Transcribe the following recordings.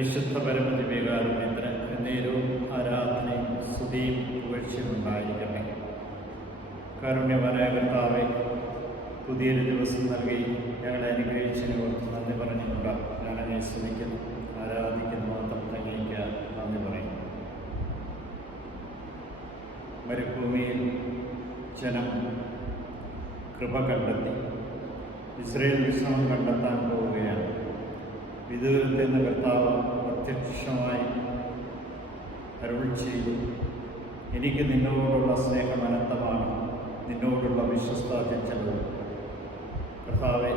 പരിശുദ്ധ പരമദിവ്യകാരുണ്യത്തിന് നേരവും ആരാധനയും സ്തുതിയും പുകഴ്ചയുണ്ടായിരിക്കട്ടെ. കാരുണ്യവാനായ കർത്താവേ, പുതിയൊരു ദിവസം നൽകി ഞങ്ങളെ അനുഗ്രഹിച്ചതിന് നന്ദി പറഞ്ഞുകൊണ്ട് ഞാനങ്ങനെ സ്തുതിക്കുന്നു, ആരാധിക്കുന്നു, മാത്രം തങ്ങയ്ക്ക് നന്ദി പറയും. മരുഭൂമിയിൽ ജനം കൃപ കണ്ടെത്തി ഇസ്രായേൽ വിശ്രമം കണ്ടെത്താൻ പോവുകയാണ്. വിദൂരത്തിൽ നിന്ന് കർത്താവ് പ്രത്യക്ഷമായി അരുൾ ചെയ്തു, എനിക്ക് നിങ്ങളോടുള്ള സ്നേഹം അനന്തമാണ്, നിന്നോടുള്ള വിശ്വസ്ത അചഞ്ചലവും. കർത്താവെ,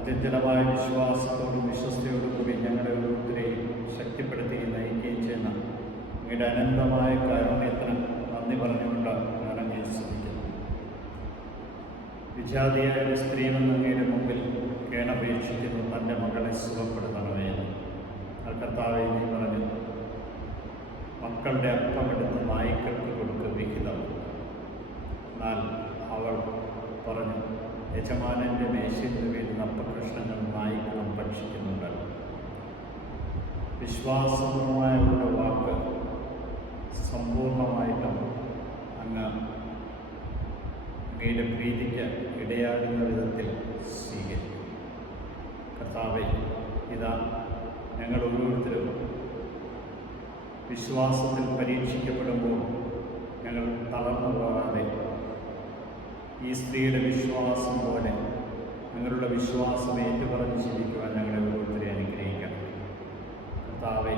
അചഞ്ചലമായ വിശ്വാസത്തോടും വിശ്വസ്തയോടും കൂടി ഞങ്ങളുടെ ഓരോരുത്തരെയും ശക്തിപ്പെടുത്തുകയും നയിക്കുകയും ചെയ്യുന്ന അങ്ങയുടെ അനന്തമായ കാരുണ്യത്തിന് നന്ദി പറഞ്ഞുകൊണ്ട് ഞാൻ അങ്ങയെ സ്തുതിക്കുന്നു. വിജാതിയായ ഒരു സ്ത്രീയെന്ന അങ്ങയുടെ മുമ്പിൽ കേണപേക്ഷിക്കുന്നു, തൻ്റെ മകളെ സുഖപ്പെടുത്തണമേ. കർത്താവെ, നീ പറഞ്ഞു, മക്കളുടെ അപ്പമെടുത്ത് നായ്ക്കൾക്ക് കൊടുക്കുക വിഹിതം. എന്നാൽ അവൾ പറഞ്ഞു, യജമാനൻ്റെ മേശയിൽ വീഴുന്ന അപ്പകഷ്ണങ്ങൾ നായ്ക്കളും ഭക്ഷിക്കുന്നുണ്ടല്ലോ. വിശ്വാസപരമായുള്ള വാക്ക് സമ്പൂർണമായിട്ടും അങ്ങയുടെ പ്രീതിക്ക് ഇടയാകുന്ന വിധത്തിൽ സ്വീകരിക്കും. കർത്താവെ, ഇതാ ഞങ്ങൾ ഓരോരുത്തരും വിശ്വാസത്തിൽ പരീക്ഷിക്കപ്പെടുമ്പോൾ ഞങ്ങൾ തളർന്നു പോകാതെ ഈ സ്ത്രീയുടെ വിശ്വാസം പോലെ ഞങ്ങളുടെ വിശ്വാസം ഏറ്റുപറഞ്ഞ് ജീവിക്കുവാൻ ഞങ്ങളെ ഓരോരുത്തരെ അനുഗ്രഹിക്കണം. കർത്താവെ,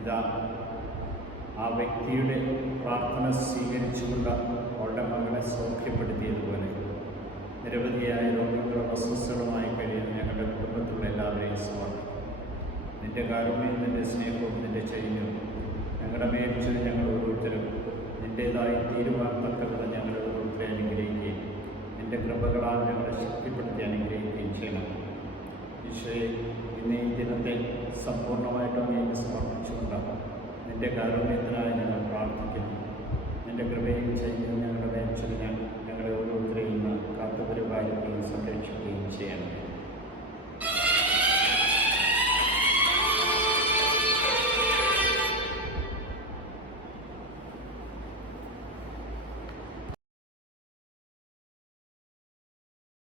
ഇതാ ആ വ്യക്തിയുടെ പ്രാർത്ഥന സ്വീകരിച്ചുകൊണ്ട് അവളുടെ മകളെ സൗഖ്യപ്പെടുത്തിയതുപോലെ നിരവധിയായ രോഗങ്ങളും അസ്വസ്ഥകളുമായി കഴിയാൻ ഞങ്ങളുടെ കുടുംബത്തിലുള്ള എല്ലാവരെയും സമർപ്പിക്കും. നിൻ്റെ കാരുണ്യവും നിൻ്റെ സ്നേഹവും നിൻ്റെ ചൈന്യവും ഞങ്ങളുടെ മേൽച്ചത് ഞങ്ങൾ ഓരോരുത്തരും നിൻ്റേതായി തീരുവാൻ തക്കവിധം ഞങ്ങളുടെ ഓരോരുത്തരെ അനുഗ്രഹിക്കുകയും നിൻ്റെ കൃപകളാൽ ഞങ്ങളെ ശക്തിപ്പെടുത്തി അനുഗ്രഹിക്കുകയും ചെയ്യണം. ഈശോയെ, ഇന്ന് ഈ ദിനത്തെ സമ്പൂർണ്ണമായിട്ടും അങ്ങേക്ക് സമർപ്പിച്ചുകൊണ്ട് നിൻ്റെ കാരുണ്യത്തിനായി ഞങ്ങൾ പ്രാർത്ഥിക്കുന്നു. നിൻ്റെ കൃപയും ചൈന്യവും ഞങ്ങളുടെ മേൽച്ചത് ഞങ്ങളെ ഓരോരുത്തരെയും കാത്തുപരിപാലിക്കുകയും സംരക്ഷിക്കുകയും ചെയ്യണം.